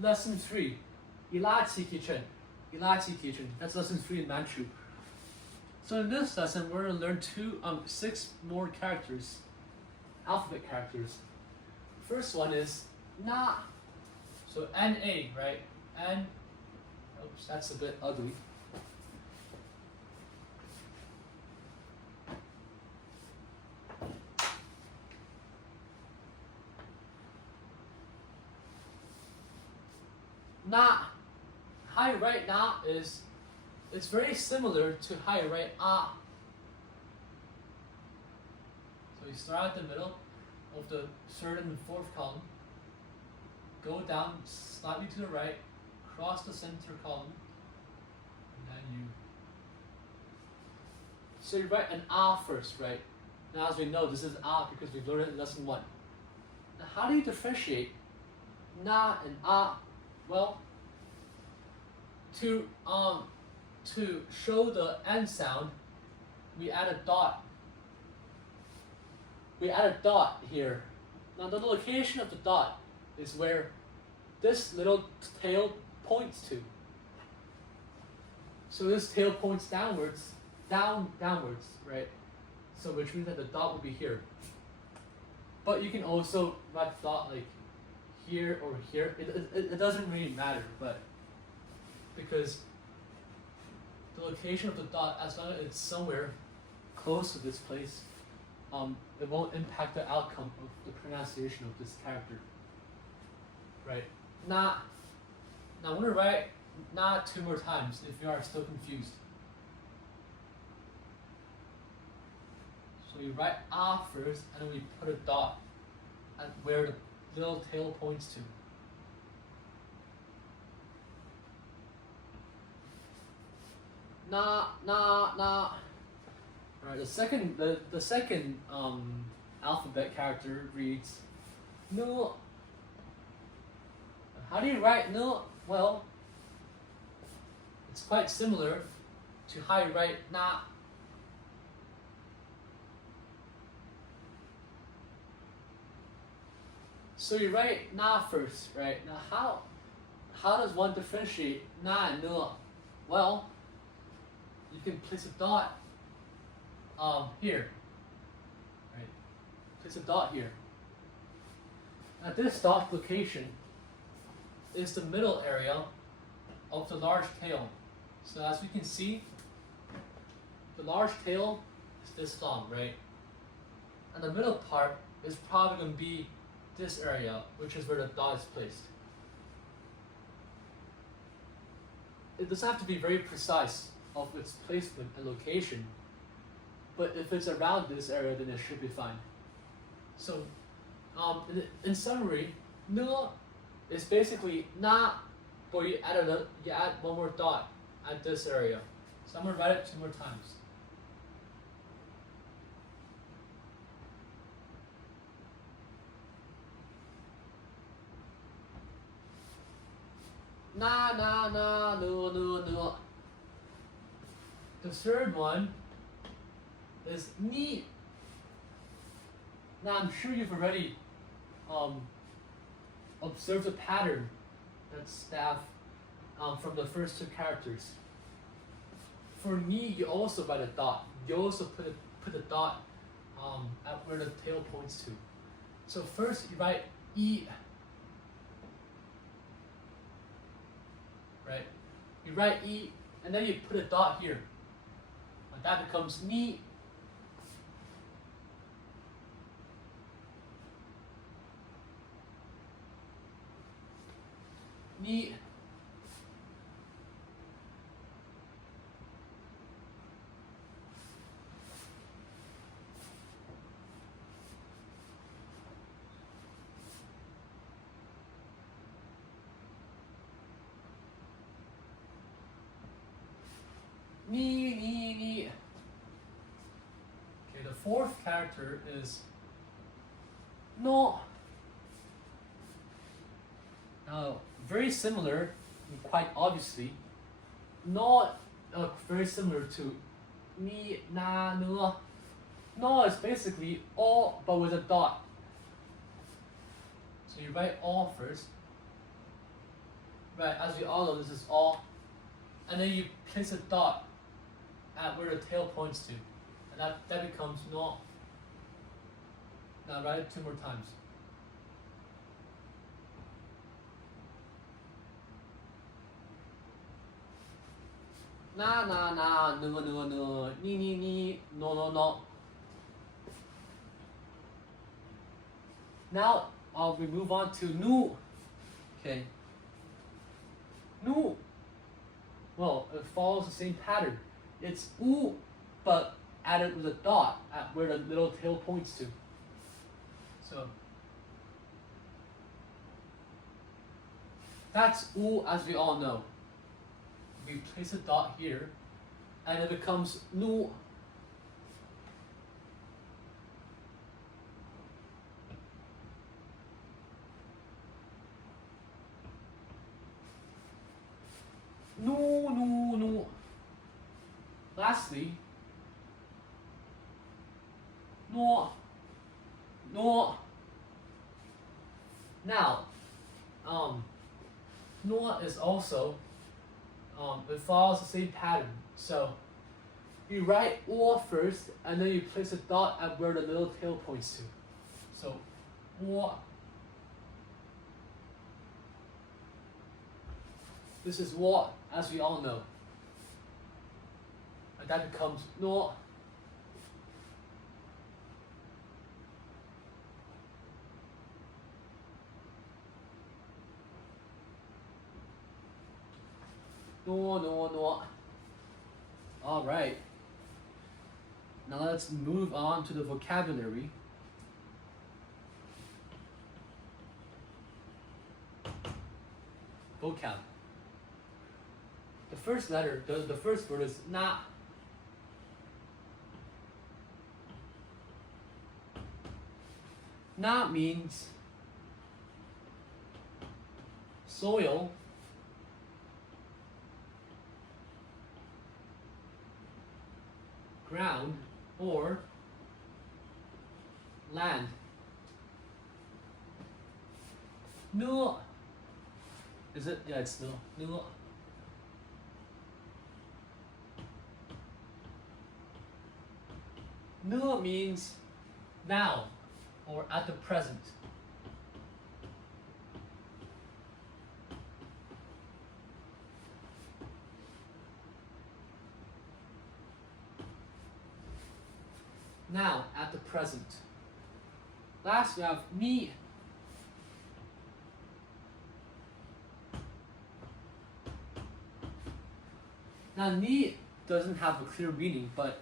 lesson 3, 伊拉奇提成. That's lesson 3 in Manchu. So in this lesson, we're going to learn 6 more characters, alphabet characters. First one is na. So N-A, right? N. Oops, that's a bit ugly. Na. How you write na is, it's very similar to how you write ah. So you start at the middle of the third and fourth column, go down slightly to the right, cross the center column, and then you. So you write an ah first, right? Now as we know, this is ah because we've learned it in lesson 1. Now how do you differentiate na and ah? Well, to show the N sound, we add a dot. We add a dot here. Now the location of the dot is where this little tail points to. So this tail points downwards, downwards, right? So which means that the dot will be here. But you can also write the dot like here or here. It doesn't really matter, but because the location of the dot, as long as it's somewhere close to this place, it won't impact the outcome of the pronunciation of this character. Right? Na. Now I'm going to write na 2 more times if you are still confused. So you write ah first, and then we put a dot at where the little tail points to. Na. Alright, the second alphabet character reads nu. How do you write nu? Well, it's quite similar to how you write na. So you write na first, right? Now how does one differentiate na and nu? Well, you can place a dot here. Right? Place a dot here. Now this dot location is the middle area of the large tail. So as we can see, the large tail is this long, right? And the middle part is probably going to be this area, which is where the dot is placed. It doesn't have to be very precise of its placement and location, but if it's around this area, then it should be fine. So, in summary, nu is basically na, but you add one more dot at this area. So I'm gonna write it 2 more times. Na, nu. The third one is ni. Now I'm sure you've already observed a pattern that's from the first 2 characters. For ni, you also write a dot. You also put a dot at where the tail points to. So first you write e. Right? You write e, and then you put a dot here. And that becomes ni. Ni. Ni. Okay, the fourth character is no. Now, very similar, quite obviously, not very similar to ni, na, nu. No is basically all but with a dot. So you write all first. right? As we all know, this is all, and then you place a dot at where the tail points to, and that becomes no. Now write it 2 more times. Na na na, no no no, ni ni ni, no no no. Now we move on to nu. Okay. Nu. Well, it follows the same pattern. It's u, but added with a dot at where the little tail points to. So that's u, as we all know. We place a dot here, and it becomes nu. Nu, nu, nu. Lastly, no, no. Now, no is also, it follows the same pattern. So, you write or first, and then you place a dot at where the little tail points to. So, or. This is what, as we all know. And that becomes no. No, no, no. All right. Now let's move on to the vocabulary. Vocab. The first letter, the first word is na. Na means soil, ground, or land. Nu. Is it? Yeah, it's nu. Nu. Nu means now or at the present. Now, at the present. Last, we have ni. Now, ni doesn't have a clear meaning, but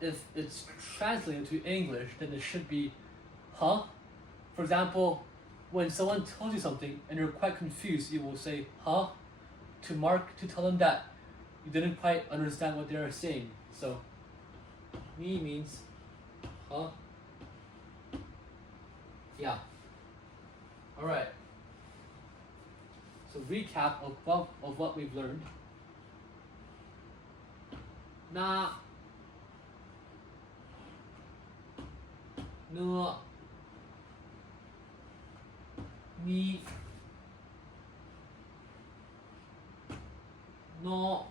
if it's translated to English, then it should be huh. For example, when someone tells you something and you're quite confused, you will say huh to tell them that you didn't quite understand what they are saying. So, ni means huh. Yeah. Alright. So recap of what we've learned. Na, nu, ni, no,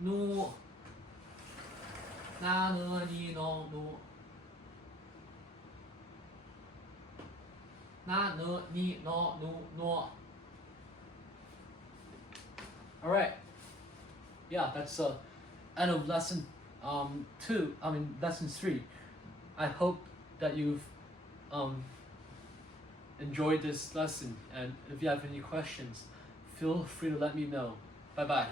nu, na, nu, ni, no, nu, na, nu, ni, no, nu, no. All right. Yeah, that's end of lesson lesson 3. I hope that you've enjoyed this lesson, and if you have any questions, feel free to let me know. Bye bye.